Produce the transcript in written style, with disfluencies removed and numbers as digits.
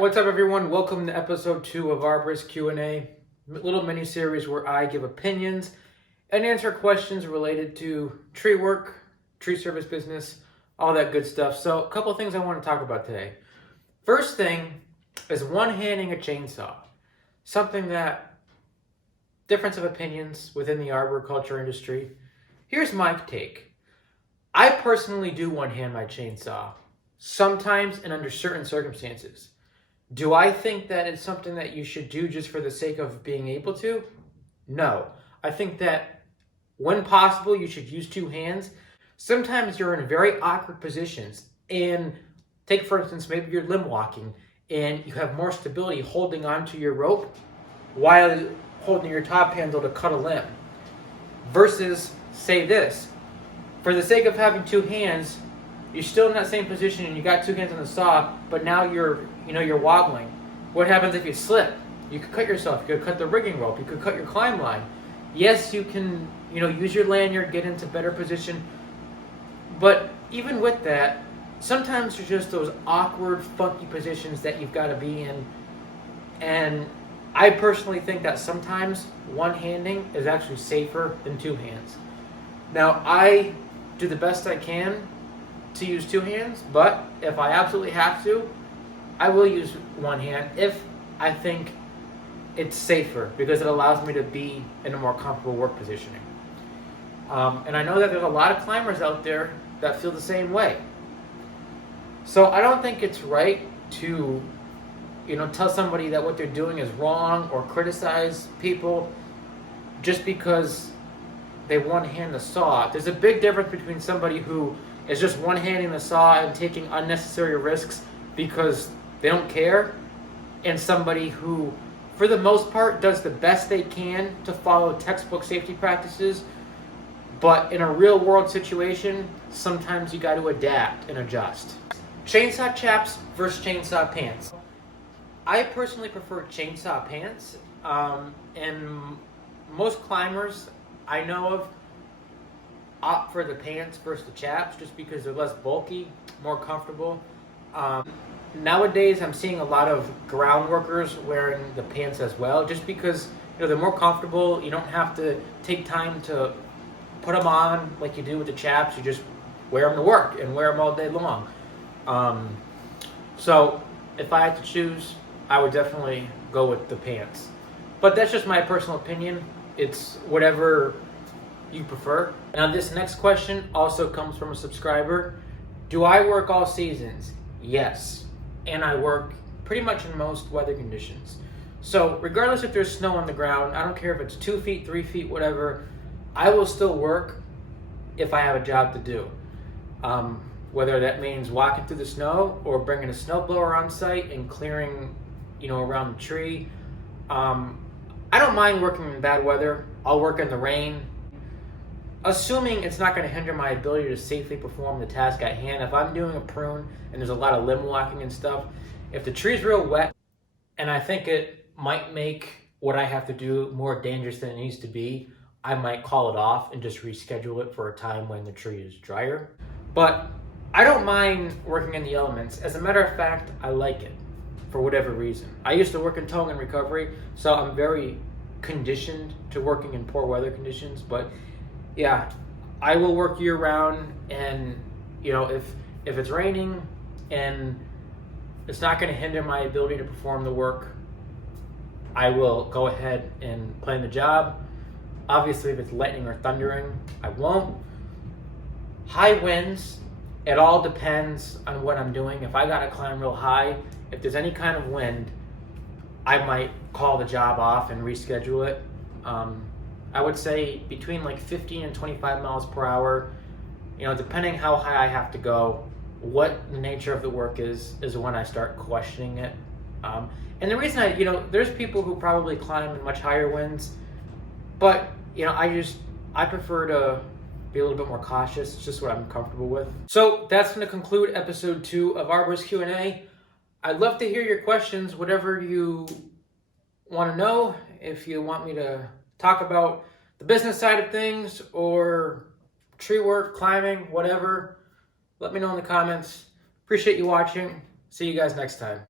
what's up everyone? Welcome to episode 2 of Arborist Q&A, little mini-series where I give opinions and answer questions related to tree work, tree service business, all that good stuff. So a couple of things I want to talk about today. First thing is one-handing a chainsaw. Something that, difference of opinions within the arboriculture industry. Here's my take. I personally do one-hand my chainsaw, sometimes and under certain circumstances. Do I think that it's something that you should do just for the sake of being able to? No. I think that when possible, you should use two hands. Sometimes you're in very awkward positions. And take, for instance, maybe you're limb walking and you have more stability holding onto your rope while holding your top handle to cut a limb. Versus, say this, for the sake of having two hands, you're still in that same position and you got two hands on the saw, but now you're wobbling. What happens if you slip? You could cut yourself. You could cut the rigging rope. You could cut your climb line. Yes, you can, use your lanyard, get into better position. But even with that, sometimes there's just those awkward, funky positions that you've got to be in. And I personally think that sometimes one-handing is actually safer than two hands. Now, I do the best I can to use two hands, but if I absolutely have to, I will use one hand if I think it's safer because it allows me to be in a more comfortable work positioning. And I know that there's a lot of climbers out there that feel the same way. So I don't think it's right to, tell somebody that what they're doing is wrong or criticize people just because they one-hand the saw. There's a big difference between somebody who is just one-handing the saw and taking unnecessary risks because they don't care, and somebody who, for the most part, does the best they can to follow textbook safety practices, but in a real-world situation, sometimes you got to adapt and adjust. Chainsaw chaps versus chainsaw pants. I personally prefer chainsaw pants, and most climbers I know of opt for the pants versus the chaps just because they're less bulky, more comfortable. Nowadays, I'm seeing a lot of ground workers wearing the pants as well, just because they're more comfortable. You don't have to take time to put them on like you do with the chaps. You just wear them to work and wear them all day long. So if I had to choose, I would definitely go with the pants. But that's just my personal opinion. It's whatever you prefer. Now this next question also comes from a subscriber. Do I work all seasons? Yes. And I work pretty much in most weather conditions. So regardless if there's snow on the ground, I don't care if it's 2 feet, 3 feet, whatever, I will still work if I have a job to do. Whether that means walking through the snow or bringing a snowblower on site and clearing, around the tree. I don't mind working in bad weather. I'll work in the rain, assuming it's not going to hinder my ability to safely perform the task at hand. If I'm doing a prune and there's a lot of limb walking and stuff, if the tree's real wet and I think it might make what I have to do more dangerous than it needs to be, I might call it off and just reschedule it for a time when the tree is drier. But I don't mind working in the elements. As a matter of fact, I like it for whatever reason. I used to work in towing and recovery, so I'm very conditioned to working in poor weather conditions. But yeah, I will work year round, and if it's raining and it's not going to hinder my ability to perform the work, I will go ahead and plan the job. Obviously, if it's lightning or thundering, I won't. High winds, it all depends on what I'm doing. If I got to climb real high, if there's any kind of wind, I might call the job off and reschedule it. I would say between like 15 and 25 miles per hour, depending how high I have to go, what the nature of the work is when I start questioning it. And the reason there's people who probably climb in much higher winds, but I prefer to be a little bit more cautious. It's just what I'm comfortable with. So that's going to conclude episode 2 of Arborist Q&A. I'd love to hear your questions, whatever you want to know. If you want me to talk about the business side of things or tree work, climbing, whatever, let me know in the comments. Appreciate you watching. See you guys next time.